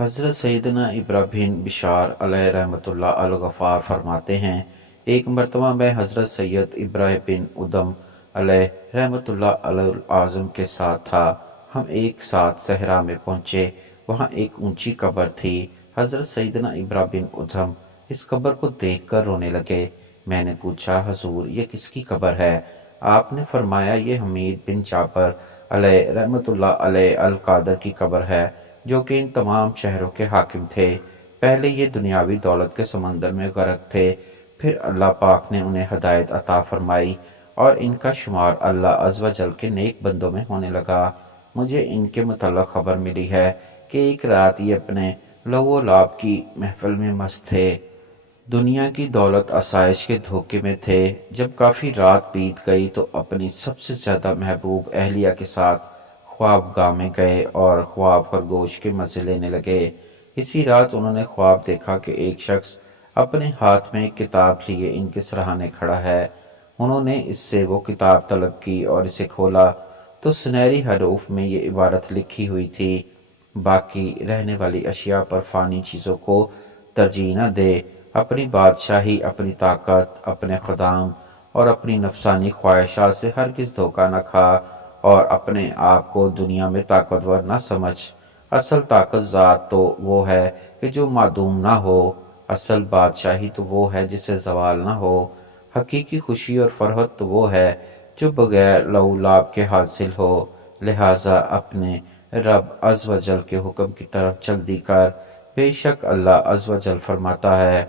حضرت سیدنا ابراہ بن بشار علیہ رحمۃ اللہ الغفار فرماتے ہیں، ایک مرتبہ میں حضرت سید ابراہ بن ادم علیہ رحمۃ اللہ علیہ العظم کے ساتھ تھا۔ ہم ایک ساتھ صحرا میں پہنچے، وہاں ایک اونچی قبر تھی۔ حضرت سیدنا ابراہ بن ادم اس قبر کو دیکھ کر رونے لگے۔ میں نے پوچھا، حضور یہ کس کی قبر ہے؟ آپ نے فرمایا، یہ حمید بن جعفر علیہ رحمۃ اللہ علیہ القادر کی قبر ہے، جو کہ ان تمام شہروں کے حاکم تھے۔ پہلے یہ دنیاوی دولت کے سمندر میں غرق تھے، پھر اللہ پاک نے انہیں ہدایت عطا فرمائی اور ان کا شمار اللہ عز و جل کے نیک بندوں میں ہونے لگا۔ مجھے ان کے متعلق خبر ملی ہے کہ ایک رات یہ اپنے لو و لعب کی محفل میں مست تھے، دنیا کی دولت آسائش کے دھوکے میں تھے۔ جب کافی رات بیت گئی تو اپنی سب سے زیادہ محبوب اہلیہ کے ساتھ خواب گاہ میں گئے اور خواب خرگوش کے مزے لینے لگے۔ اسی رات انہوں نے خواب دیکھا کہ ایک شخص اپنے ہاتھ میں ایک کتاب لیے ان کے سرہانے کھڑا ہے۔ انہوں نے اس سے وہ کتاب طلب کی اور اسے کھولا تو سنہری حروف میں یہ عبارت لکھی ہوئی تھی: باقی رہنے والی اشیاء پر فانی چیزوں کو ترجیح نہ دے، اپنی بادشاہی، اپنی طاقت، اپنے خدام اور اپنی نفسانی خواہشات سے ہرگز دھوکہ نہ کھا، اور اپنے آپ کو دنیا میں طاقتور نہ سمجھ۔ اصل طاقت ذات تو وہ ہے کہ جو معدوم نہ ہو، اصل بادشاہی تو وہ ہے جسے زوال نہ ہو، حقیقی خوشی اور فرحت تو وہ ہے جو بغیر لو لعب کے حاصل ہو۔ لہٰذا اپنے رب عز و جل کے حکم کی طرف جلدی کر، بے شک اللہ عز و جل فرماتا ہے۔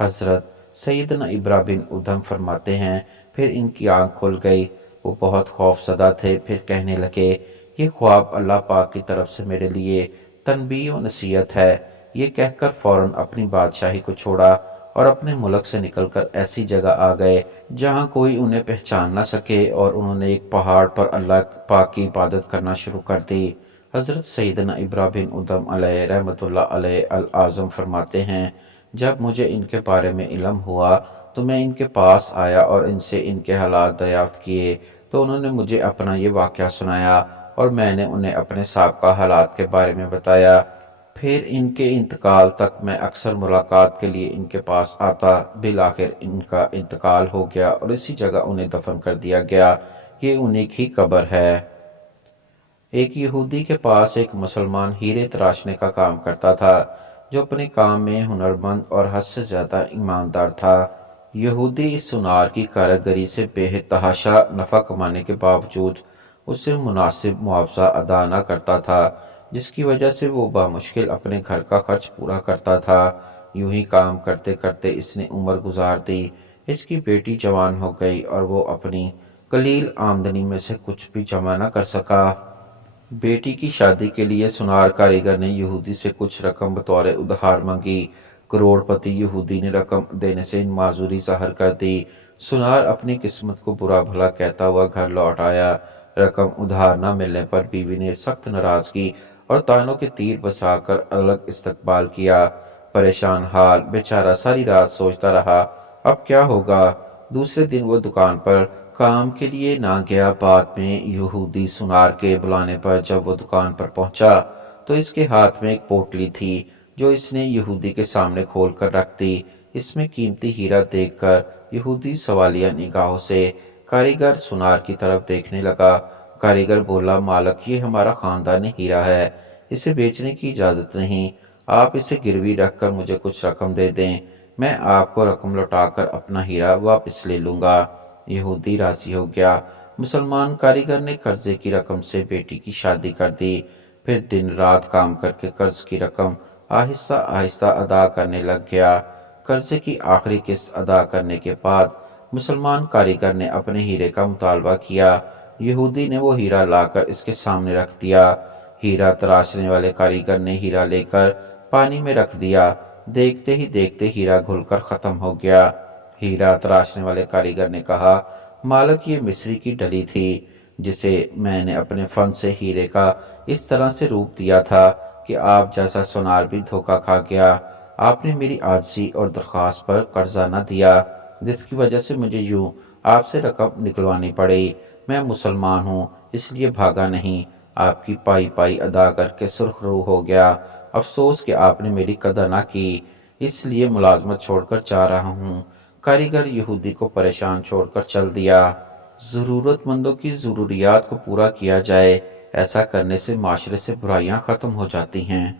حضرت سیدنا ابراہ بن ادم فرماتے ہیں، پھر ان کی آنکھ کھل گئی، وہ بہت خوف زدہ تھے، پھر کہنے لگے، یہ خواب اللہ پاک کی طرف سے میرے لیے تنبیہ و نصیحت ہے۔ یہ کہہ کر فوراً اپنی بادشاہی کو چھوڑا اور اپنے ملک سے نکل کر ایسی جگہ آ گئے جہاں کوئی انہیں پہچان نہ سکے، اور انہوں نے ایک پہاڑ پر اللہ پاک کی عبادت کرنا شروع کر دی۔ حضرت سیدنا ابراہ بن ادم علیہ رحمۃ اللہ علیہ العظم فرماتے ہیں، جب مجھے ان کے بارے میں علم ہوا تو میں ان کے پاس آیا اور ان سے ان کے حالات دریافت کیے، تو انہوں نے مجھے اپنا یہ واقعہ سنایا اور میں نے انہیں اپنے سابقہ حالات کے بارے میں بتایا۔ پھر ان کے انتقال تک میں اکثر ملاقات کے لیے ان کے پاس آتا۔ بالآخر ان کا انتقال ہو گیا اور اسی جگہ انہیں دفن کر دیا گیا۔ یہ انہی کی قبر ہے۔ ایک یہودی کے پاس ایک مسلمان ہیرے تراشنے کا کام کرتا تھا، جو اپنے کام میں ہنرمند اور حد سے زیادہ ایماندار تھا۔ یہودی اس سونار کی کاریگری سے بے حد تحاشا نفع کمانے کے باوجود اسے مناسب معاوضہ ادا نہ کرتا تھا، جس کی وجہ سے وہ بامشکل اپنے گھر کا خرچ پورا کرتا تھا۔ یوں ہی کام کرتے کرتے اس نے عمر گزار دی۔ اس کی بیٹی جوان ہو گئی اور وہ اپنی قلیل آمدنی میں سے کچھ بھی جمع نہ کر سکا۔ بیٹی کی شادی کے لیے سونار کاریگر نے یہودی سے کچھ رقم بطور ادھار مانگی۔ کروڑ پتی یہودی نے رقم دینے سے معذوری ظاہر کر دی۔ سونار اپنی قسمت کو برا بھلا کہتا ہوا گھر لوٹ آیا۔ رقم ادھار نہ ملنے پر بیوی نے سخت ناراضگی اور طعنوں کے تیر برسا کر الگ استقبال کیا۔ پریشان حال بیچارہ ساری رات سوچتا رہا، اب کیا ہوگا۔ دوسرے دن وہ دکان پر کام کے لیے نہ گیا۔ بعد میں یہودی سونار کے بلانے پر جب وہ دکان پر پہنچا تو اس کے ہاتھ میں ایک پوٹلی تھی جو اس نے یہودی کے سامنے کھول کر رکھ دی۔ اس میں قیمتی ہیرا دیکھ کر یہودی سوالیہ نگاہوں سے کاریگر سونار کی طرف دیکھنے لگا۔ کاریگر بولا، مالک یہ ہمارا خاندانی ہیرا ہے، اسے بیچنے کی اجازت نہیں، آپ اسے گروی رکھ کر مجھے کچھ رقم دے دیں، میں آپ کو رقم لوٹا کر اپنا ہیرا واپس لے لوں گا۔ یہودی راضی ہو گیا۔ مسلمان کاریگر نے قرضے کی رقم سے بیٹی کی شادی کر دی، پھر دن رات کام کر کے قرض کی رقم آہستہ آہستہ ادا کرنے لگ گیا۔ قرضے کی آخری قسط ادا کرنے کے بعد مسلمان کاریگر نے اپنے ہیرے کا مطالبہ کیا۔ یہودی نے وہ ہیرا لا کر اس کے سامنے رکھ دیا۔ ہیرا تراشنے والے کاریگر نے ہیرا لے کر پانی میں رکھ دیا۔ دیکھتے ہی دیکھتے ہیرا گھل کر ختم ہو گیا۔ ہیرا تراشنے والے کاریگر نے کہا، مالک یہ مصری کی ڈلی تھی، جسے میں نے اپنے فن سے ہیرے کا اس طرح سے روپ دیا تھا کہ آپ جیسا سونار بھی دھوکہ کھا گیا۔ آپ نے میری عاجزی اور درخواست پر قرضہ نہ دیا، جس کی وجہ سے مجھے یوں آپ سے رقم نکلوانی پڑی۔ میں مسلمان ہوں اس لیے بھاگا نہیں، آپ کی پائی پائی ادا کر کے سرخ رو ہو گیا۔ افسوس کہ آپ نے میری قدر نہ کی، اس لیے ملازمت چھوڑ کر جا رہا ہوں۔ کاریگر یہودی کو پریشان چھوڑ کر چل دیا۔ ضرورت مندوں کی ضروریات کو پورا کیا جائے، ایسا کرنے سے معاشرے سے برائیاں ختم ہو جاتی ہیں۔